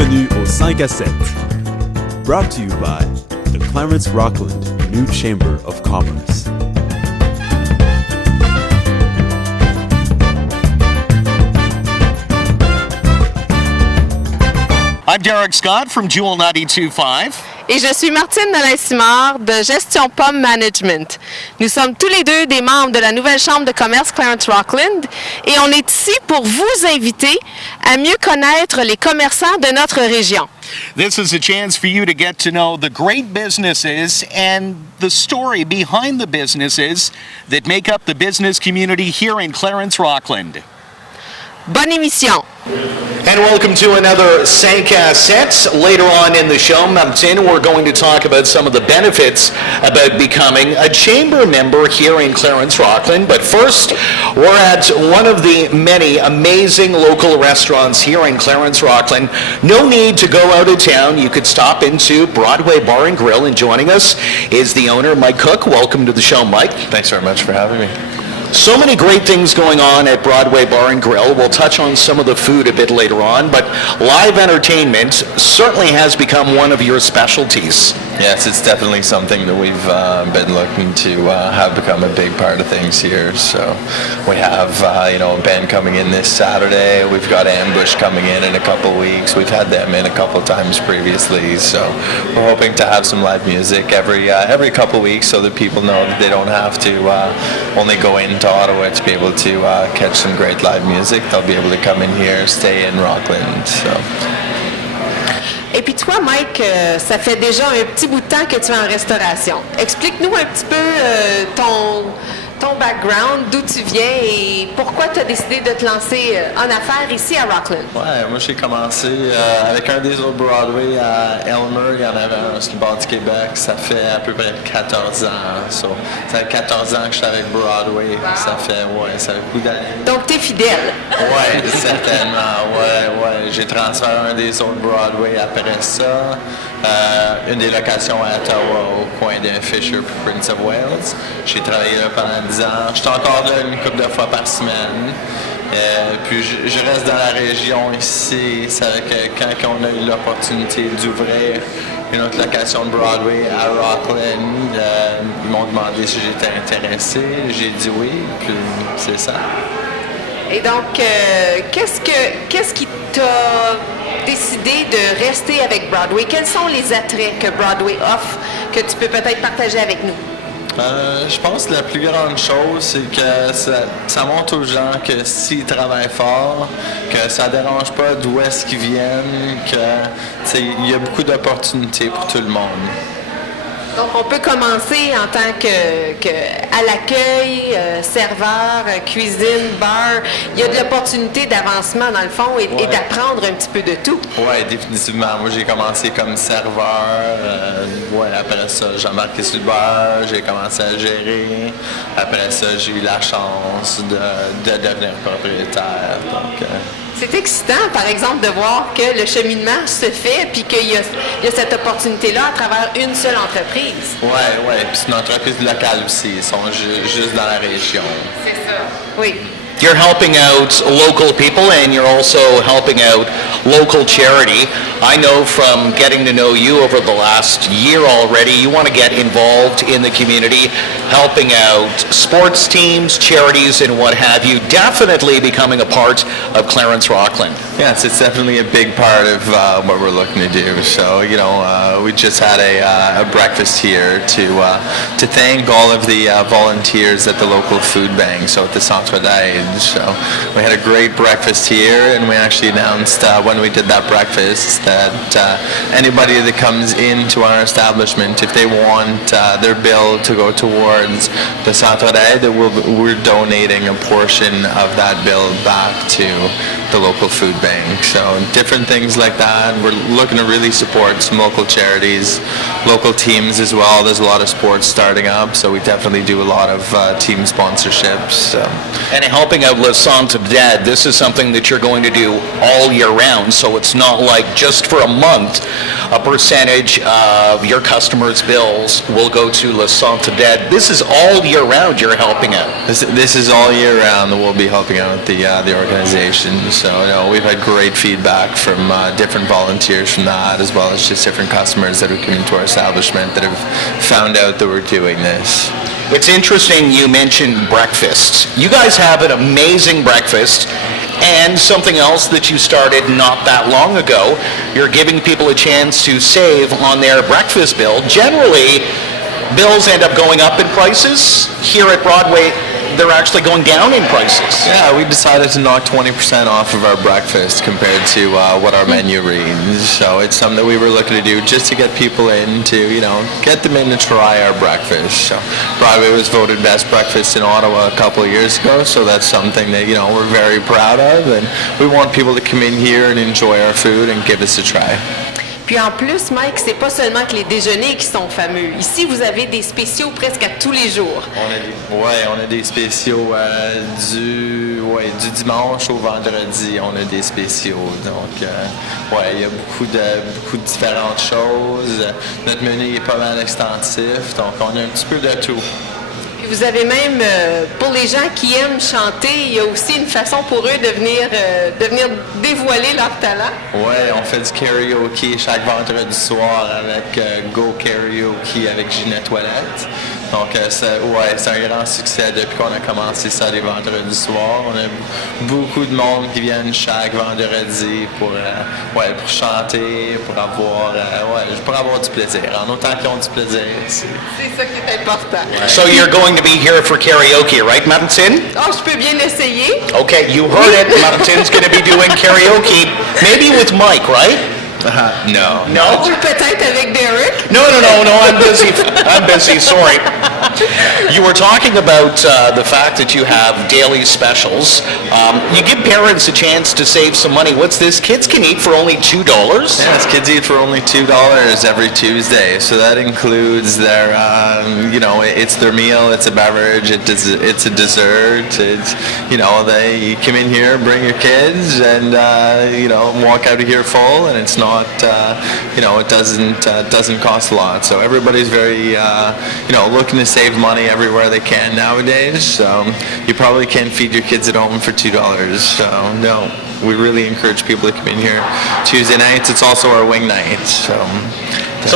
Bienvenue au 5 à 7. Brought to you by the Clarence Rockland New Chamber of Commerce. I'm Derrick Scott from Jewel 92.5. Et je suis Martine Nolin-Simard de Gestion Pomme Management. Nous sommes tous les deux des membres de la nouvelle chambre de commerce Clarence Rockland et on est ici pour vous inviter à mieux connaître les commerçants de notre région. This is a chance for you to get to know the great businesses and the story behind the businesses that make up the business community here in Clarence Rockland. Bonne émission! And welcome to another Cette. Later on in the show, Martine, we're going to talk about some of the benefits about becoming a chamber member here in Clarence Rockland. But first, we're at one of the many amazing local restaurants here in Clarence Rockland. No need to go out of town. You could stop into Broadway Bar and Grill, and joining us is the owner, Mike Cook. Welcome to the show, Mike. Thanks very much for having me. So many great things going on at Broadway Bar and Grill. We'll touch on some of the food a bit later on, but live entertainment certainly has become one of your specialties. Yes, it's definitely something that we've been looking to have become a big part of things here. So we have a band coming in this Saturday. We've got Ambush coming in a couple weeks. We've had them in a couple times previously. So we're hoping to have some live music every couple weeks so that people know that they don't have to only go into Ottawa to be able to catch some great live music. They'll be able to come in here, stay in Rockland. So. Et puis toi, Mike, ça fait déjà un petit bout de temps que tu es en restauration. Explique-nous un petit peu ton background, d'où tu viens et pourquoi tu as décidé de te lancer en affaires ici à Rockland. Ouais, moi j'ai commencé avec un des autres Broadway à Elmer. Il y en avait un sur le bord du Québec. Ça fait à peu près 14 ans. Ça fait 14 ans que je suis avec Broadway. Wow. Ça fait beaucoup d'années. Donc tu es fidèle. Ouais, certainement. Ouais. J'ai transféré un des autres Broadway après ça. Une des locations à Ottawa, au coin de Fisher pour Prince of Wales. J'ai travaillé là pendant 10 ans. Je suis encore là une couple de fois par semaine. Puis je reste dans la région ici. C'est vrai que quand on a eu l'opportunité d'ouvrir une autre location de Broadway à Rockland, ils m'ont demandé si j'étais intéressé. J'ai dit oui, puis c'est ça. Et donc, qu'est-ce qui t'a décidé de rester avec Broadway? Quels sont les attraits que Broadway offre que tu peux peut-être partager avec nous? Je pense que la plus grande chose, c'est que ça montre aux gens que s'ils travaillent fort, que ça ne dérange pas d'où est-ce qu'ils viennent, qu'il y a beaucoup d'opportunités pour tout le monde. Donc, on peut commencer en tant que à l'accueil, serveur, cuisine, bar. Il y a de l'opportunité d'avancement dans le fond et d'apprendre un petit peu de tout. Oui, définitivement. Moi, j'ai commencé comme serveur. Après ça, j'ai embarqué sur le bar. J'ai commencé à gérer. Après ça, j'ai eu la chance de devenir propriétaire. Donc, c'est excitant, par exemple, de voir que le cheminement se fait puis qu'il y a cette opportunité-là à travers une seule entreprise. Oui. Puis c'est une entreprise locale aussi. Ils sont juste dans la région. C'est ça. Oui. You're helping out local people and you're also helping out local charity. I know from getting to know you over the last year already, you want to get involved in the community, helping out sports teams, charities, and what have you. Definitely becoming a part of Clarence Rockland. Yes, it's definitely a big part of what we're looking to do. So, we just had a breakfast here to thank all of the volunteers at the local food bank, so at the Centre d'Aide. So we had a great breakfast here, and we actually announced when we did that breakfast that anybody that comes into our establishment, if they want their bill to go towards the Centre d'Aide, we're donating a portion of that bill back to the local food bank. So different things like that. We're looking to really support some local charities, local teams as well. There's a lot of sports starting up, so we definitely do a lot of team sponsorships. So. And helping out Le Centre d'Aide, this is something that you're going to do all year round, so it's not like just for a month. a percentage of your customers' bills will go to La Centre d'Aide. This is all year round you're helping out. This is all year round that we'll be helping out the organization. So we've had great feedback from different volunteers from that, as well as just different customers that have come into our establishment that have found out that we're doing this. It's interesting you mentioned breakfast. You guys have an amazing breakfast, and something else that you started not that long ago, you're giving people a chance to save on their breakfast bill. Generally, bills end up going up in prices. Here at Broadway, they're actually going down in prices. Yeah, we decided to knock 20% off of our breakfast compared to what our menu reads. So it's something that we were looking to do just to get people in to, get them in to try our breakfast. So Broadway was voted best breakfast in Ottawa a couple of years ago, so that's something that, we're very proud of, and we want people to come in here and enjoy our food and give us a try. Puis en plus, Mike, c'est pas seulement que les déjeuners qui sont fameux. Ici, vous avez des spéciaux presque à tous les jours. On a des spéciaux du dimanche au vendredi. On a des spéciaux. Donc, il y a beaucoup de différentes choses. Notre menu est pas mal extensif. Donc, on a un petit peu de tout. Vous avez même, pour les gens qui aiment chanter, il y a aussi une façon pour eux de venir dévoiler leur talent. Oui, on fait du karaoke chaque vendredi soir avec Go Karaoke avec Ginette Toilette. Donc, c'est un grand succès depuis qu'on a commencé ça les vendredis soirs. On a beaucoup de monde qui viennent chaque vendredi pour chanter, pour avoir du plaisir. En autant qu'ils ont du plaisir. C'est ça qui est important. So you're going to be here for karaoke, right, Martine? Oh, je peux bien essayer. Okay, you heard it. Martine's going to be doing karaoke, maybe with Mike, right? No. No? Ou peut-être avec Derrick. No, I'm busy, sorry. You were talking about the fact that you have daily specials. You give parents a chance to save some money. What's this? Kids can eat for only $2? Yes, kids eat for only $2 every Tuesday. So that includes their, it's their meal, it's a beverage, it's a dessert. It's, they come in here, bring your kids, and, walk out of here full, and it's not, it doesn't cost a lot. So everybody's very, looking to save money everywhere they can nowadays. So you probably can't feed your kids at home for $2. So no, we really encourage people to come in here Tuesday nights. It's also our wing night. So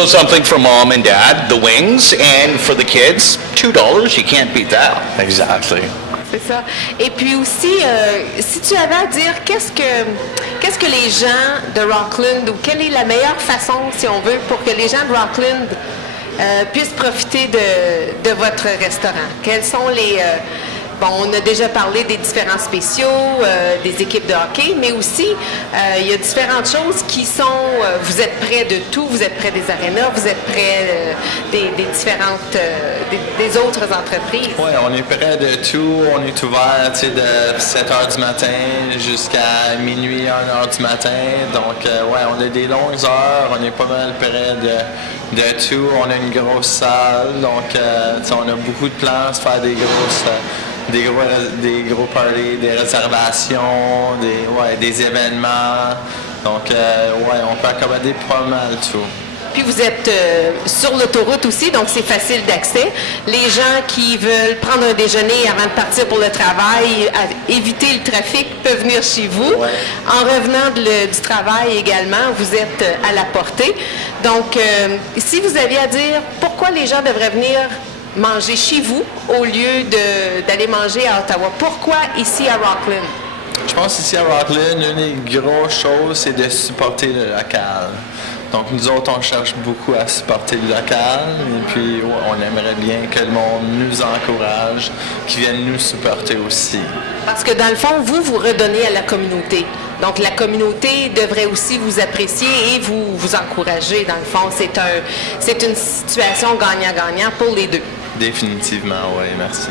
something for mom and dad, the wings, and for the kids, $2. You can't beat that. Exactly. C'est ça. Et puis aussi, si tu avais à dire qu'est-ce que les gens de Rockland, ou quelle est la meilleure façon, si on veut, pour que les gens de Rockland puissent profiter de votre restaurant? Quels sont les... on a déjà parlé des différents spéciaux, des équipes de hockey, mais aussi, il y a différentes choses qui sont... vous êtes près de tout, vous êtes près des arénas, vous êtes près des différentes... des autres entreprises. Oui, on est près de tout. On est ouvert de 7 h du matin jusqu'à minuit, 1 h du matin. Donc, on a des longues heures. On est pas mal près de tout. On a une grosse salle. Donc, on a beaucoup de places, faire des gros parties, des réservations, des événements. Donc, on peut accommoder pas mal tout. Puis vous êtes sur l'autoroute aussi, donc c'est facile d'accès. Les gens qui veulent prendre un déjeuner avant de partir pour le travail, éviter le trafic, peuvent venir chez vous. Ouais. En revenant du travail également, vous êtes à la portée. Donc, si vous aviez à dire pourquoi les gens devraient venir manger chez vous au lieu d'aller manger à Ottawa, pourquoi ici à Rockland? Je pense ici à Rockland, une des grosses choses, c'est de supporter le local. Donc, nous autres, on cherche beaucoup à supporter le local et puis on aimerait bien que le monde nous encourage, qu'ils viennent nous supporter aussi. Parce que dans le fond, vous redonnez à la communauté. Donc, la communauté devrait aussi vous apprécier et vous encourager. Dans le fond, c'est une situation gagnant-gagnant pour les deux. Définitivement, oui, merci.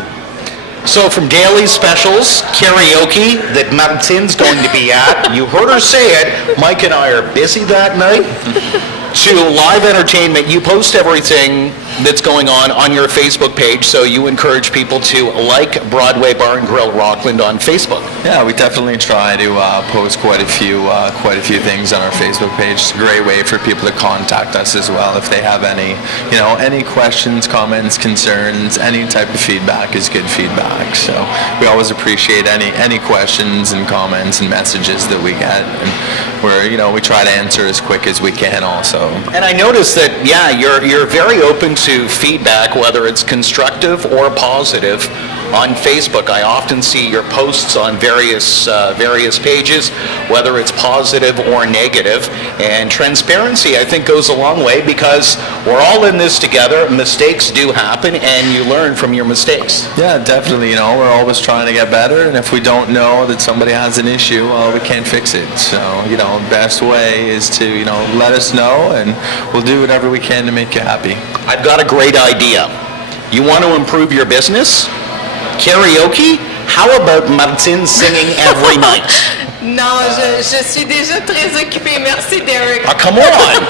So from daily specials, karaoke that Martine's going to be at, you heard her say it, Mike and I are busy that night, to live entertainment. You post everything that's going on your Facebook page. So you encourage people to like Broadway Bar and Grill Rockland on Facebook. Yeah, we definitely try to post quite a few things on our Facebook page. It's a great way for people to contact us as well if they have any questions, comments, concerns. Any type of feedback is good feedback. So we always appreciate any questions and comments and messages that we get, and we try to answer as quick as we can also. And I noticed that, you're very open to feedback, whether it's constructive or positive. On Facebook, I often see your posts on various pages, whether it's positive or negative. And transparency, I think, goes a long way because we're all in this together. Mistakes do happen, and you learn from your mistakes. Yeah, definitely. We're always trying to get better, and if we don't know that somebody has an issue, we can't fix it. So, the best way is to, let us know, and we'll do whatever we can to make you happy. I've got a great idea. You want to improve your business? Karaoke? How about Martine singing every night? Non, je suis déjà très occupée. Merci, Derrick. Come on.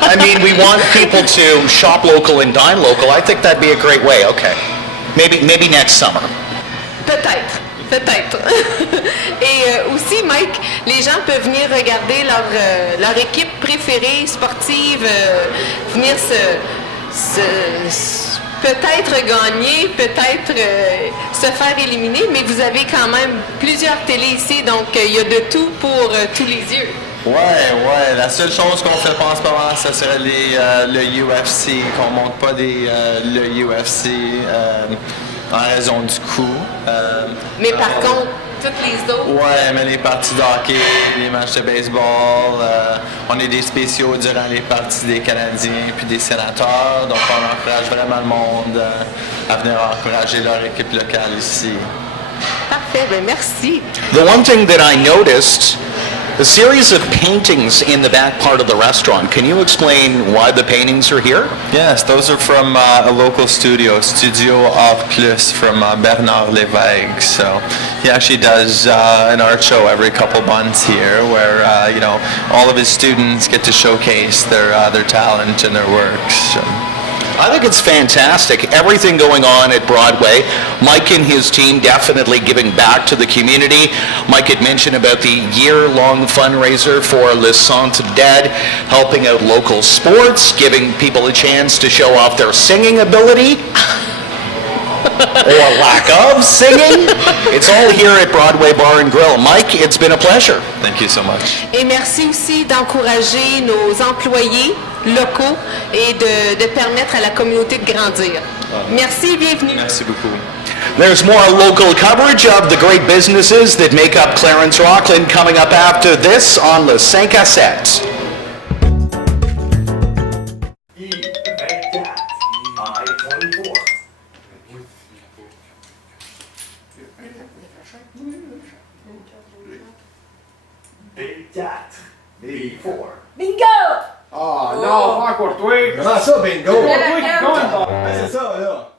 I mean, we want people to shop local and dine local. I think that'd be a great way. Okay. Maybe next summer. Peut-être. Et aussi, Mike, les gens peuvent venir regarder leur équipe préférée sportive, venir peut-être gagner, peut-être se faire éliminer, mais vous avez quand même plusieurs télés ici, donc il y a de tout pour tous les yeux. Ouais. La seule chose qu'on fait pas en ce moment, ça serait le UFC, qu'on monte pas le UFC en raison du coût. Mais par contre, toutes les autres... Ouais, mais les parties de hockey, les matchs de baseball, on a des spéciaux durant les parties des Canadiens puis des sénateurs, donc on encourage vraiment le monde à venir encourager leur équipe locale ici. Parfait, merci. The one thing that I noticed, a series of paintings in the back part of the restaurant. Can you explain why the paintings are here? Yes, those are from a local studio, Studio Art Plus, from Bernard Lévesque. So he actually does an art show every couple months here where, all of his students get to showcase their talent and their works. So. I think it's fantastic. Everything going on at Broadway. Mike and his team definitely giving back to the community. Mike had mentioned about the year-long fundraiser for Le Centre d'Aide, helping out local sports, giving people a chance to show off their singing ability. Or lack of singing. It's all here at Broadway Bar and Grill. Mike, it's been a pleasure. Thank you so much. Et merci aussi d'encourager nos employés locaux et de permettre à la communauté de grandir. Merci et bienvenue. Merci beaucoup. There's more local coverage of the great businesses that make up Clarence Rockland coming up after this on Le 5 à 7. Bingo! Ah non, pas encore toi! Comment ça, bingo? C'est ça, là!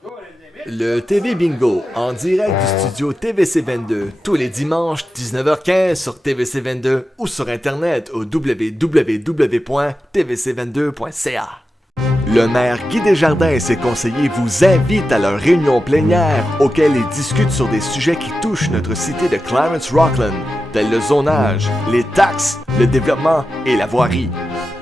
Le TV Bingo, en direct du studio TVC 22, tous les dimanches 19h15 sur TVC 22 ou sur Internet au www.tvc22.ca. Le maire Guy Desjardins et ses conseillers vous invitent à leur réunion plénière auquel ils discutent sur des sujets qui touchent notre cité de Clarence Rockland, tels le zonage, les taxes, le développement et la voirie.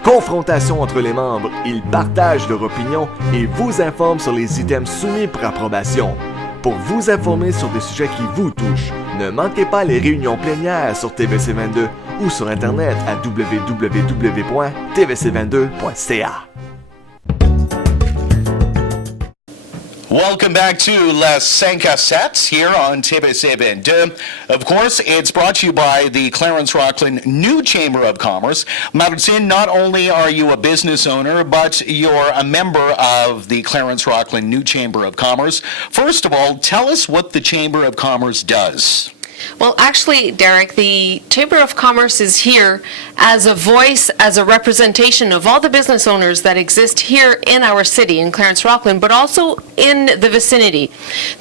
Confrontation entre les membres, ils partagent leur opinion et vous informent sur les items soumis pour approbation. Pour vous informer sur des sujets qui vous touchent, ne manquez pas les réunions plénières sur TVC 22 ou sur Internet à www.tvc22.ca. Welcome back to Les 5 à 7 here on TVC 22. Of course, it's brought to you by the Clarence Rockland New Chamber of Commerce. Martine, not only are you a business owner, but you're a member of the Clarence Rockland New Chamber of Commerce. First of all, tell us what the Chamber of Commerce does. Well, actually, Derrick, the Chamber of Commerce is here as a voice, as a representation of all the business owners that exist here in our city, in Clarence Rockland, but also in the vicinity.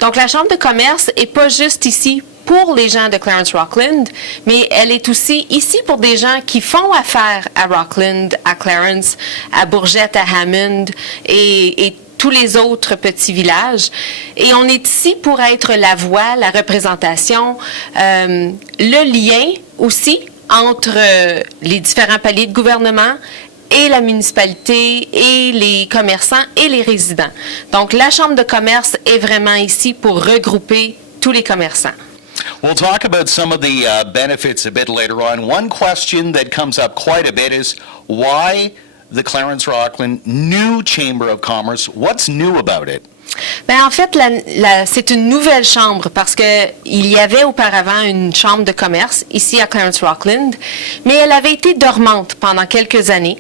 Donc, la Chambre de commerce est pas juste ici pour les gens de Clarence Rockland, mais elle est aussi ici pour des gens qui font affaire à Rockland, à Clarence, à Bourgette, à Hammond et tous les autres petits villages. Et on est ici pour être la voix, la représentation, le lien aussi entre les différents paliers de gouvernement et la municipalité, et les commerçants et les résidents. Donc, la Chambre de commerce est vraiment ici pour regrouper tous les commerçants. We'll talk about some of the benefits a bit later on. One question that comes up quite a bit is why the Clarence Rockland new Chamber of Commerce? What's new about it? Ben, en fait, c'est une nouvelle chambre parce que il y avait auparavant une chambre de commerce ici à Clarence Rockland, mais elle avait été dormante pendant quelques années.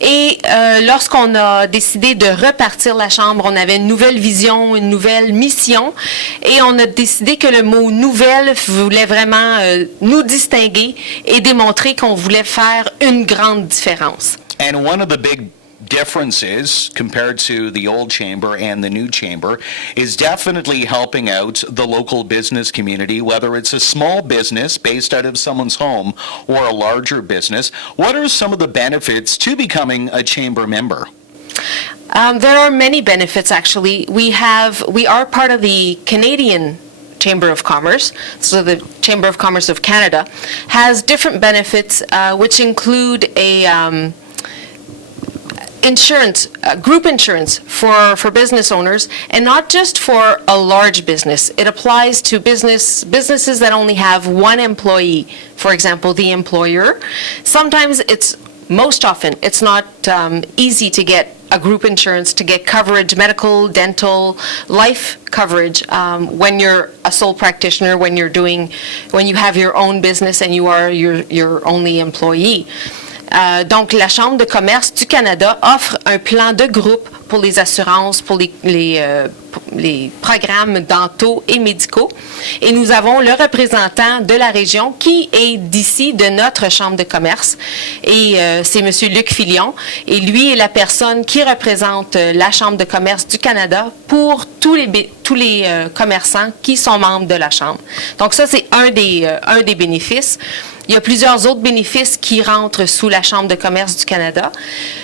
Et lorsqu'on a décidé de repartir la chambre, on avait une nouvelle vision, une nouvelle mission, et on a décidé que le mot « nouvelle » voulait vraiment nous distinguer et démontrer qu'on voulait faire une grande différence. And one of the big differences compared to the old chamber and the new chamber is definitely helping out the local business community, whether it's a small business based out of someone's home or a larger business. What are some of the benefits to becoming a chamber member? There are many benefits, actually. We are part of the Canadian Chamber of Commerce, so the Chamber of Commerce of Canada has different benefits, which include a insurance, group insurance for business owners, and not just for a large business. It applies to businesses that only have one employee, for example, the employer. Sometimes most often, it's not easy to get a group insurance, to get coverage, medical, dental, life coverage, when you're a sole practitioner, when you have your own business and you are your only employee. Donc, la Chambre de commerce du Canada offre un plan de groupe pour les assurances, pour les programmes dentaux et médicaux. Et nous avons le représentant de la région qui est d'ici, de notre Chambre de commerce. Et c'est M. Luc Filion. Et lui est la personne qui représente la Chambre de commerce du Canada pour tous les commerçants qui sont membres de la Chambre. Donc ça, c'est un des bénéfices. Il y a plusieurs autres bénéfices qui rentrent sous la Chambre de commerce du Canada.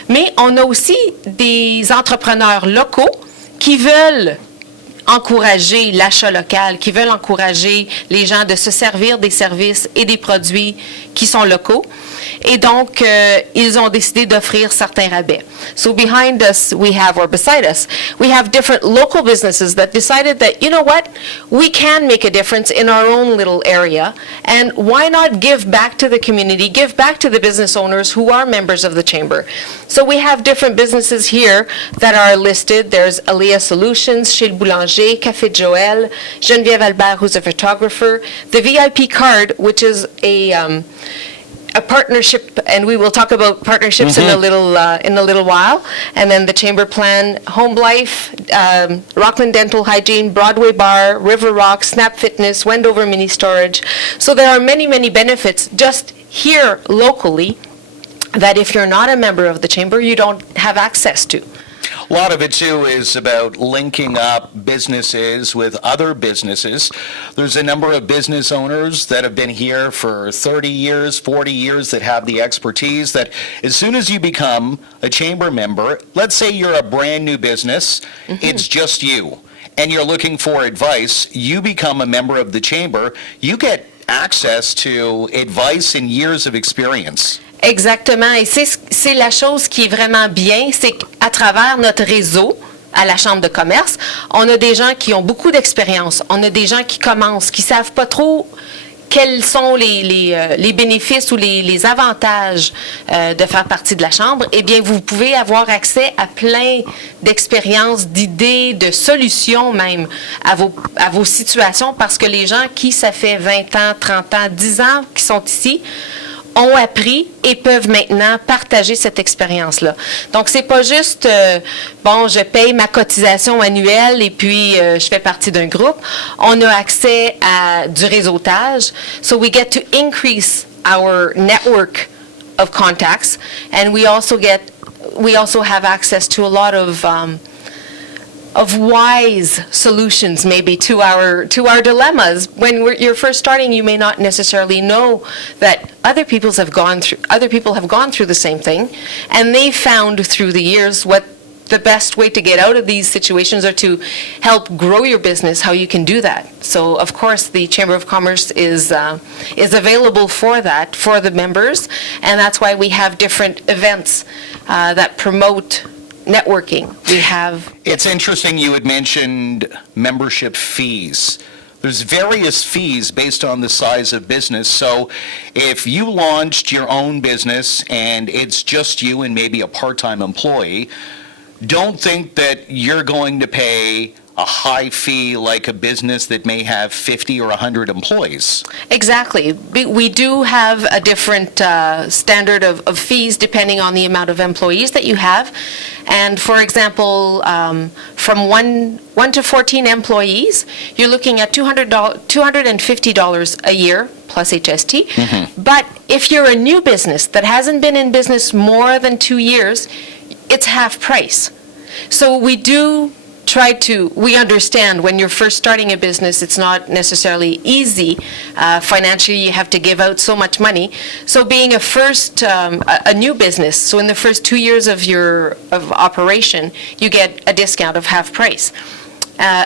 Mais on a aussi des entrepreneurs locaux qui veulent encourager l'achat local, qui veulent encourager les gens de se servir des services et des produits qui sont locaux. Et donc, ils ont décidé d'offrir certains rabais. So beside us, we have different local businesses that decided that, you know what, we can make a difference in our own little area, and why not give back to the community, give back to the business owners who are members of the chamber. So we have different businesses here that are listed. There's Alia Solutions, Chez le Boulanger, Café de Joël, Geneviève Albert, who's a photographer, the VIP card, which is a partnership, and we will talk about partnerships in a little while. And then the Chamber Plan, Home Life, Rockland Dental Hygiene, Broadway Bar, River Rock, Snap Fitness, Wendover Mini Storage. So there are many, many benefits just here locally that if you're not a member of the Chamber, you don't have access to. A lot of it, too, is about linking up businesses with other businesses. There's a number of business owners that have been here for 30 years, 40 years that have the expertise that as soon as you become a chamber member, let's say you're a brand new business, it's just you, and you're looking for advice, you become a member of the chamber, you get access to advice and years of experience. Exactement. Et c'est la chose qui est vraiment bien, c'est qu'à travers notre réseau à la Chambre de commerce, on a des gens qui ont beaucoup d'expérience. On a des gens qui commencent, qui savent pas trop quels sont les bénéfices ou les avantages de faire partie de la Chambre. Eh bien, vous pouvez avoir accès à plein d'expériences, d'idées, de solutions même à vos situations, parce que les gens qui, ça fait 20 ans, 30 ans, 10 ans qui sont ici, ont appris et peuvent maintenant partager cette expérience-là. Donc, c'est pas juste, je paye ma cotisation annuelle et puis je fais partie d'un groupe. On a accès à du réseautage. So we get to increase our network of contacts, and we also have access to a lot of wise solutions, maybe to our dilemmas. When you're first starting, you may not necessarily know that other people have gone through the same thing, and they found through the years what the best way to get out of these situations or to help grow your business, how you can do that. So, of course, the Chamber of Commerce is available for that, for the members, and that's why we have different events that promote networking. We have... It's interesting you had mentioned membership fees. There's various fees based on the size of business. So if you launched your own business and it's just you and maybe a part-time employee, don't think that you're going to pay a high fee like a business that may have 50 or 100 employees. Exactly. We do have a different standard of fees depending on the amount of employees that you have. And for example, from 1 to 14 employees, you're looking at $250 a year plus HST. Mm-hmm. But if you're a new business that hasn't been in business more than 2 years, it's half price. So we understand when you're first starting a business, it's not necessarily easy. Financially, you have to give out so much money. So being a new business, so in the first 2 years of operation, you get a discount of half price.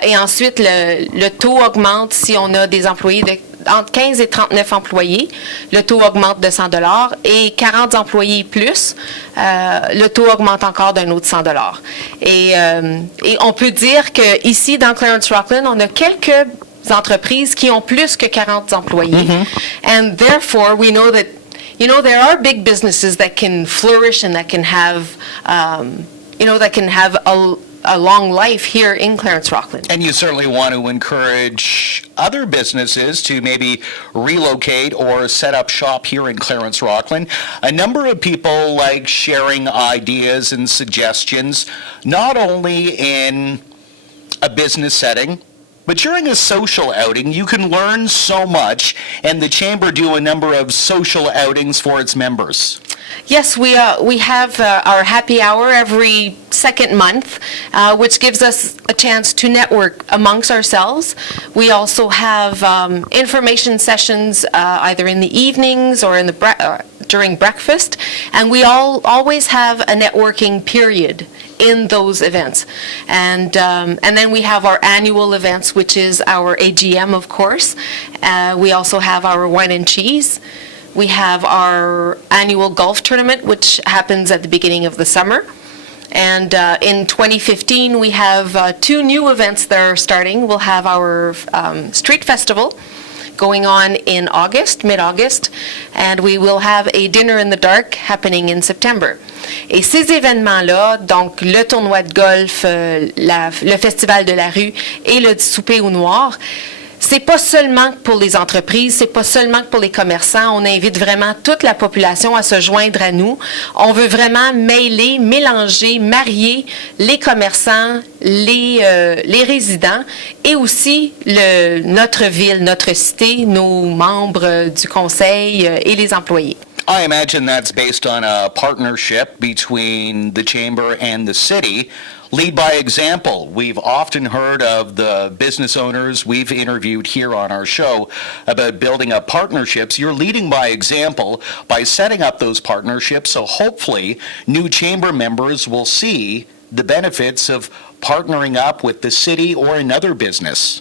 Et ensuite, le taux augmente si on a des employés entre 15 et 39 employés, le taux augmente de $100 et 40 employés plus, le taux augmente encore d'un autre $100. Et on peut dire qu'ici, dans Clarence Rockland, on a quelques entreprises qui ont plus que 40 employés. Mm-hmm. And therefore, we know that, there are big businesses that can flourish and that can have, a long life here in Clarence Rockland. And you certainly want to encourage other businesses to maybe relocate or set up shop here in Clarence Rockland. A number of people like sharing ideas and suggestions, not only in a business setting, but during a social outing. You can learn so much, and the Chamber do a number of social outings for its members. Yes, we have our happy hour every second month, which gives us a chance to network amongst ourselves. We also have information sessions either in the evenings or during breakfast, and we always have a networking period in those events. And then we have our annual events, which is our AGM, of course. We also have our wine and cheese. We have our annual golf tournament, which happens at the beginning of the summer. And in 2015, we have 2 new events that are starting. We'll have our street festival going on in August, mid-August, and we will have a dinner in the dark happening in September. Et ces événements-là, donc le tournoi de golf, le festival de la rue et le souper au noir, c'est pas seulement pour les entreprises, c'est pas seulement pour les commerçants. On invite vraiment toute la population à se joindre à nous. On veut vraiment mélanger, marier les commerçants, les résidents et aussi notre ville, notre cité, nos membres du conseil et les employés. I imagine that's based on a partnership between the Chamber and the city. Lead by example. We've often heard of the business owners we've interviewed here on our show about building up partnerships. You're leading by example by setting up those partnerships, so hopefully new Chamber members will see the benefits of partnering up with the city or another business.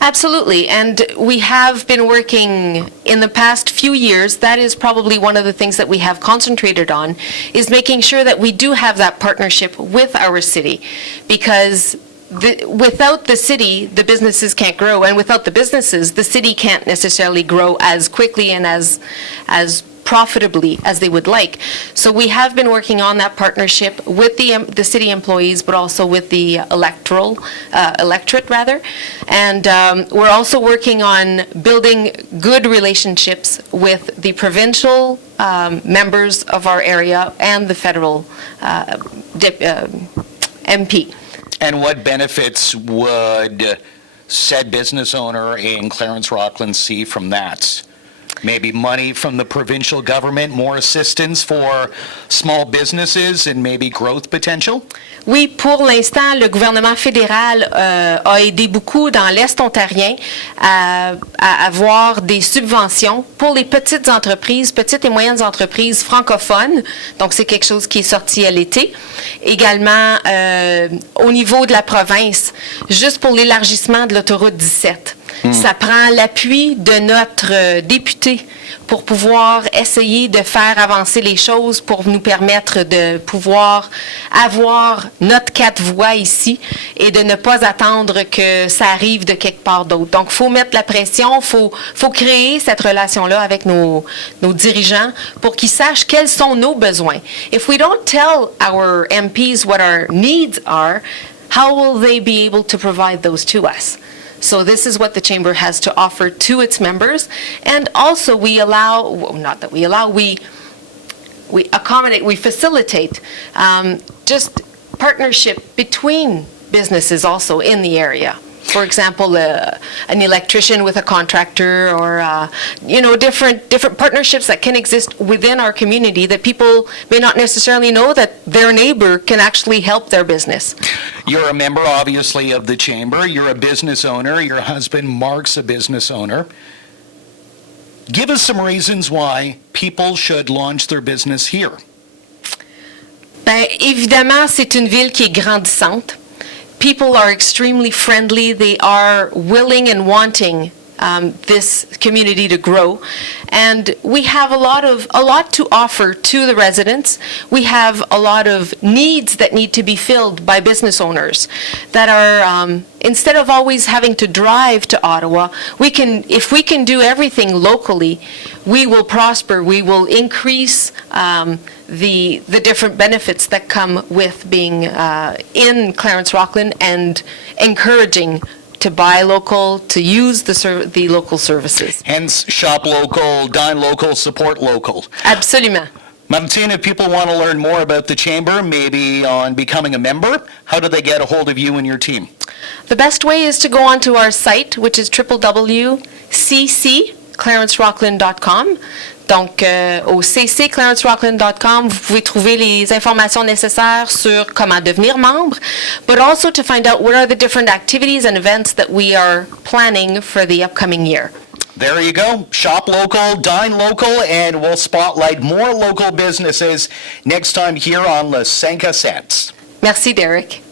Absolutely, and we have been working in the past few years. That is probably one of the things that we have concentrated on, is making sure that we do have that partnership with our city, because without the city, the businesses can't grow, and without the businesses, the city can't necessarily grow as quickly and as profitably as they would like. So we have been working on that partnership with the city employees, but also with the electorate rather. And we're also working on building good relationships with the provincial members of our area and the federal MP. And what benefits would said business owner in Clarence Rockland see from that? Maybe money from the provincial government, more assistance for small businesses and maybe growth potential? Oui, pour l'instant, le gouvernement fédéral a aidé beaucoup dans l'Est ontarien à avoir des subventions pour les petites entreprises, petites et moyennes entreprises francophones. Donc, c'est quelque chose qui est sorti à l'été. Également, au niveau de la province, juste pour l'élargissement de l'autoroute 17. Ça prend l'appui de notre député pour pouvoir essayer de faire avancer les choses, pour nous permettre de pouvoir avoir notre 4 voies ici et de ne pas attendre que ça arrive de quelque part d'autre. Donc, il faut mettre la pression, faut créer cette relation-là avec nos dirigeants pour qu'ils sachent quels sont nos besoins. If we don't tell our MPs what our needs are, how will they be able to provide those to us? So this is what the Chamber has to offer to its members. And also we accommodate, we facilitate just partnership between businesses also in the area. For example, an electrician with a contractor, or different partnerships that can exist within our community that people may not necessarily know that their neighbor can actually help their business. You're a member, obviously, of the Chamber. You're a business owner. Your husband, Mark's a business owner. Give us some reasons why people should launch their business here. Ben, évidemment, c'est une ville qui est grandissante. People are extremely friendly. They are willing and wanting this community to grow, and we have a lot to offer to the residents. We have a lot of needs that need to be filled by business owners that are instead of always having to drive to Ottawa, if we can do everything locally, we will prosper. We will increase the different benefits that come with being in Clarence Rockland and encouraging to buy local, to use the local services. Hence, shop local, dine local, support local. Absolument. Martine, if people want to learn more about the Chamber, maybe on becoming a member, how do they get a hold of you and your team? The best way is to go onto our site, which is www.cclarencerockland.com. Donc, au cclarencerockland.com, vous pouvez trouver les informations nécessaires sur comment devenir membre, but also to find out what are the different activities and events that we are planning for the upcoming year. There you go. Shop local, dine local, and we'll spotlight more local businesses next time here on Le 5 à 7. Merci, Derrick.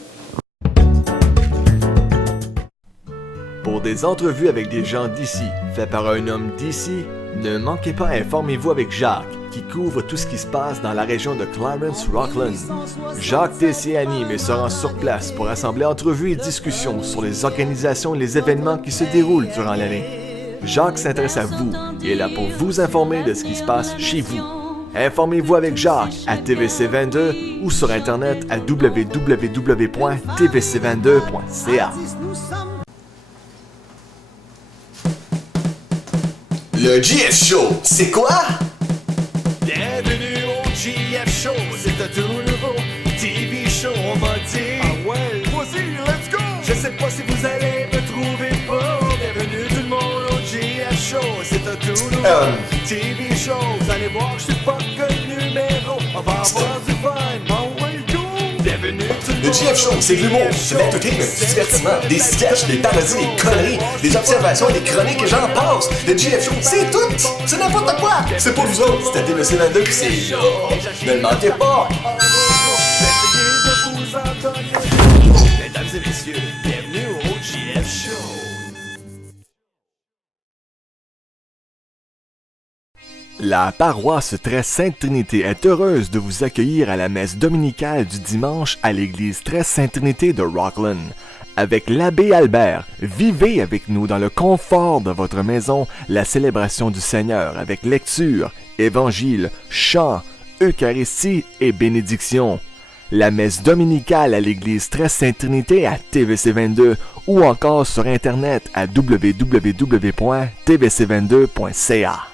Pour des entrevues avec des gens d'ici, faites par un homme d'ici, ne manquez pas, informez-vous avec Jacques, qui couvre tout ce qui se passe dans la région de Clarence Rockland. Jacques Tessier anime et se rend sur place pour assembler entrevues et discussions sur les organisations et les événements qui se déroulent durant l'année. Jacques s'intéresse à vous et est là pour vous informer de ce qui se passe chez vous. Informez-vous avec Jacques à TVC22 ou sur Internet à www.tvc22.ca. Le GF Show, c'est quoi? Bienvenue au GF Show, c'est un tout nouveau TV show, on va dire. Ah ouais, vas-y, let's go! Je sais pas si vous allez me trouver pas. Bienvenue tout le monde au GF Show, c'est un tout nouveau TV show. Vous allez voir, je suis pas connu numéro. On va avoir du fun, oh ouais, go! Bienvenue tout le monde. Le GF Show, c'est de l'humour, c'est de l'entertainment, du divertissement, des sketchs, des parodies, des conneries, des observations, des chroniques et j'en passe. Le GF Show, c'est tout! C'est n'importe quoi! C'est pour vous autres, c'est à TVC22 puis c'est là. Ne le manquez pas! Mesdames et messieurs, bienvenue au GF Show. La paroisse Très Sainte Trinité est heureuse de vous accueillir à la messe dominicale du dimanche à l'église Très Sainte Trinité de Rockland. Avec l'abbé Albert, vivez avec nous dans le confort de votre maison la célébration du Seigneur avec lecture, évangile, chant, Eucharistie et bénédiction. La messe dominicale à l'église Très Sainte Trinité à TVC22 ou encore sur Internet à www.tvc22.ca.